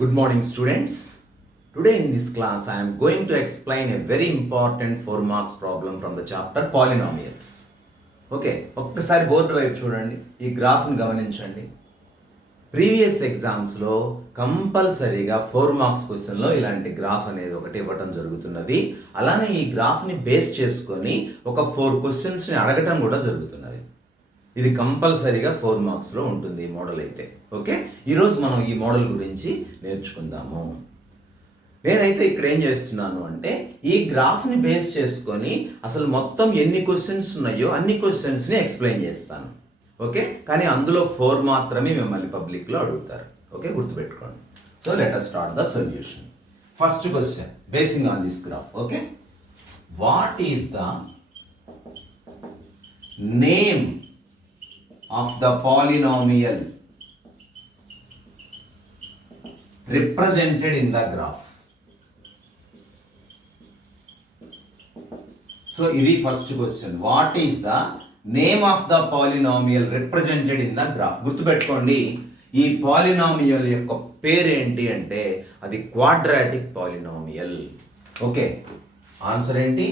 Good morning, students. Today in this class, I am going to explain a very important 4 marks problem from the chapter Polynomials. Okay, ఒక్కసారి board వైపు చూడండి, ఈ గ్రాఫ్ని గమనించండి. Previous ఎగ్జామ్స్లో కంపల్సరీగా 4 marks క్వశ్చన్లో ఇలాంటి గ్రాఫ్ అనేది ఒకటి ఇవ్వటం జరుగుతున్నది. అలానే ఈ గ్రాఫ్ని బేస్ చేసుకొని ఒక 4 క్వశ్చన్స్ని అడగటం కూడా జరుగుతున్నది. ఇది కంపల్సరీగా 4 మార్క్స్లో ఉంటుంది ఈ మోడల్ అయితే. ఓకే, ఈరోజు మనం ఈ మోడల్ గురించి నేర్చుకుందాము. నేనైతే ఇక్కడ ఏం చేస్తున్నాను అంటే ఈ గ్రాఫ్ని బేస్ చేసుకొని అసలు మొత్తం ఎన్ని క్వశ్చన్స్ ఉన్నాయో అన్ని క్వశ్చన్స్ని ఎక్స్ప్లెయిన్ చేస్తాను. ఓకే, కానీ అందులో 4 మాత్రమే మిమ్మల్ని పబ్లిక్లో అడుగుతారు. ఓకే, గుర్తుపెట్టుకోండి. So let us start the solution. First question basing on this graph. Okay, what is the name of the polynomial represented in the graph? So ఇది first question. What is the name of the polynomial represented in the graph? గుర్తుపెట్టుకోండి, ఈ polynomial యొక్క పేరేంటి అంటే అది quadratic polynomial. Okay, answer ఏంటి?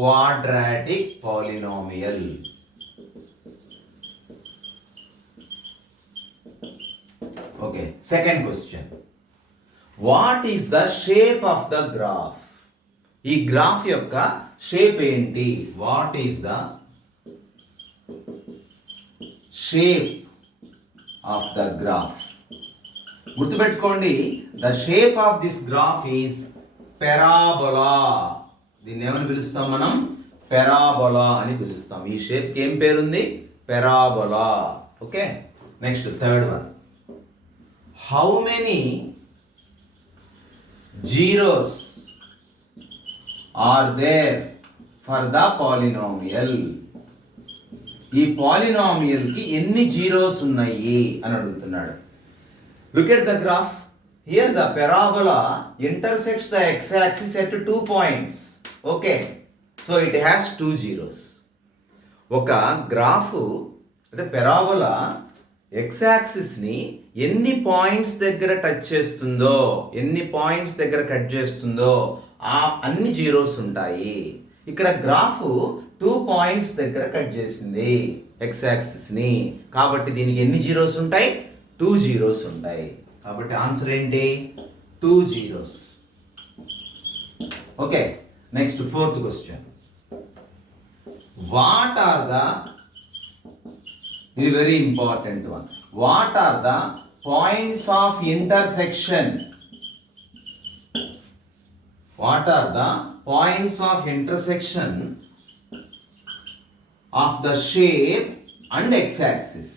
Quadratic polynomial. Okay, second question. What is the shape of the graph? ఈ graph యొక్క shape ఏంటి? What is the shape of the graph? గుర్తుపెట్టుకోండి, the shape of this graph is parabola. దీన్ని ఏమని పిలుస్తాం మనం? Parabola అని పిలుస్తాం. ఈ షేప్కి ఏం పేరుంది? Parabola. Okay, next third one. How many zeros are there for the polynomial? ఈ పాలినామియల్ కి ఎన్ని జీరోస్ ఉన్నాయి అని అడుగుతున్నాడు. Look at the graph. Here the parabola intersects the x-axis at 2 points. Okay, so it has 2 zeros. ఒక graph అంటే parabola X యాక్సిస్ని ఎన్ని points దగ్గర టచ్ చేస్తుందో, ఎన్ని పాయింట్స్ దగ్గర కట్ చేస్తుందో ఆ అన్ని జీరోస్ ఉంటాయి. ఇక్కడ గ్రాఫ్ 2 పాయింట్స్ దగ్గర కట్ చేసింది ఎక్స్ యాక్సిస్ని, కాబట్టి దీనికి ఎన్ని జీరోస్ ఉంటాయి? 2 జీరోస్ ఉంటాయి. కాబట్టి ఆన్సర్ ఏంటి? 2 zeros. Okay, next fourth question. What are the, ఇది very important one. What are the points of intersection? What are the points of intersection of the shape and x axis?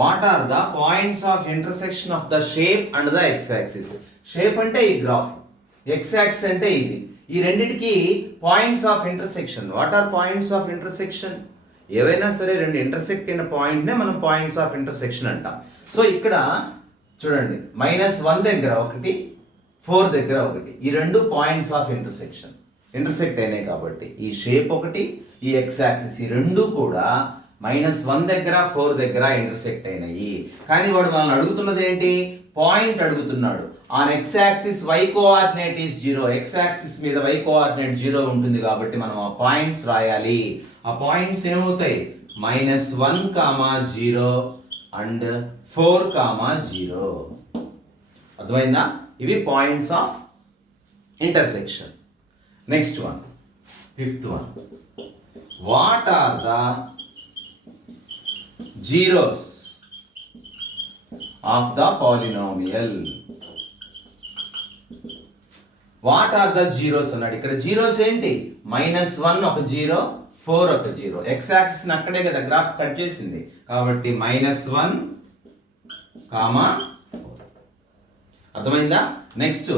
What are the points of intersection of the shape and the x axis? Shape అంటే ఈ గ్రాఫ్, x axis అంటే ఇది. ఈ రెండిటికి points of intersection. What are points of intersection? ఏవైనా సరే రెండు ఇంటర్సెక్ట్ అయిన పాయింట్నే మనం పాయింట్స్ ఆఫ్ ఇంటర్సెక్షన్ అంటాం. సో ఇక్కడ చూడండి, -1 దగ్గర ఒకటి, 4 దగ్గర ఒకటి, ఈ రెండు పాయింట్స్ ఆఫ్ ఇంటర్సెక్షన్. ఇంటర్సెక్ట్ అయినాయి కాబట్టి ఈ షేప్ ఒకటి, ఈ ఎక్స్ యాక్సిస్, ఈ రెండు కూడా -1 దగ్గర 4 దగ్గర ఇంటర్సెక్ట్ అయినాయి. కానీ వాడు మనల్ని అడుగుతున్నది ఏంటి? పాయింట్ అడుగుతున్నాడు. On X axis y coordinate is 0. X axis మీద y కోఆర్డినేట్ 0 ఉంటుంది కాబట్టి మనం ఆ పాయింట్స్ రాయాలి. ఆ పాయింట్స్ ఏమవుతాయి? -1, 0 అండ్ 4, 0. అర్థమైందా? ఇవి points of intersection. Next one, fifth one. What are the zeros of the polynomial? What are the zeros అన్నాడు. ఇక్కడ జీరోస్ ఏంటి? -1 ఒక జీరో, 4 ఒక జీరో. ఎక్స్ యాక్సిస్ అక్కడే కదా గ్రాఫ్ కట్ చేసింది, కాబట్టి -1, 4. అర్థమైందా? నెక్స్ట్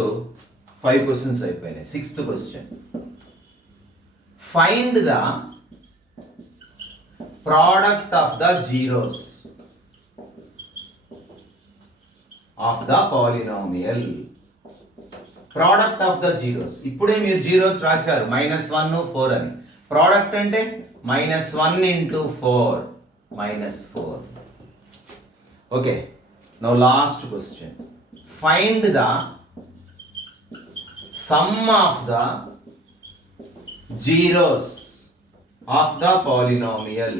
5 క్వశ్చన్స్ అయిపోయినాయి. 6th question. Find the product of the zeros of the polynomial. Product of the zeros. ఇప్పుడే మీరు జీరోస్ రాశారు, -1, 4 అని. ప్రోడక్ట్ అంటే -1 × 4, -4. Okay, Now last question. Find the sum of the zeros of the polynomial.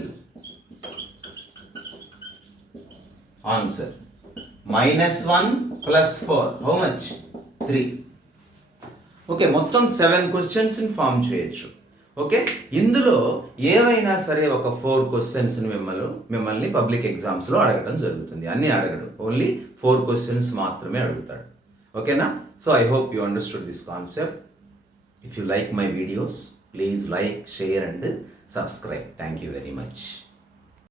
Answer. -1 plus 4. How much? 3. Okay, మొత్తం 7 క్వశ్చన్స్ని form చేయొచ్చు. Okay, ఇందులో ఏవైనా సరే ఒక 4 క్వశ్చన్స్ని మిమ్మల్ని పబ్లిక్ ఎగ్జామ్స్లో అడగడం జరుగుతుంది. అన్నీ అడగడు, ఓన్లీ 4 క్వశ్చన్స్ మాత్రమే అడుగుతాడు. ఓకేనా? So I hope you understood this concept. If you like my videos, please like, share and subscribe. Thank you very much.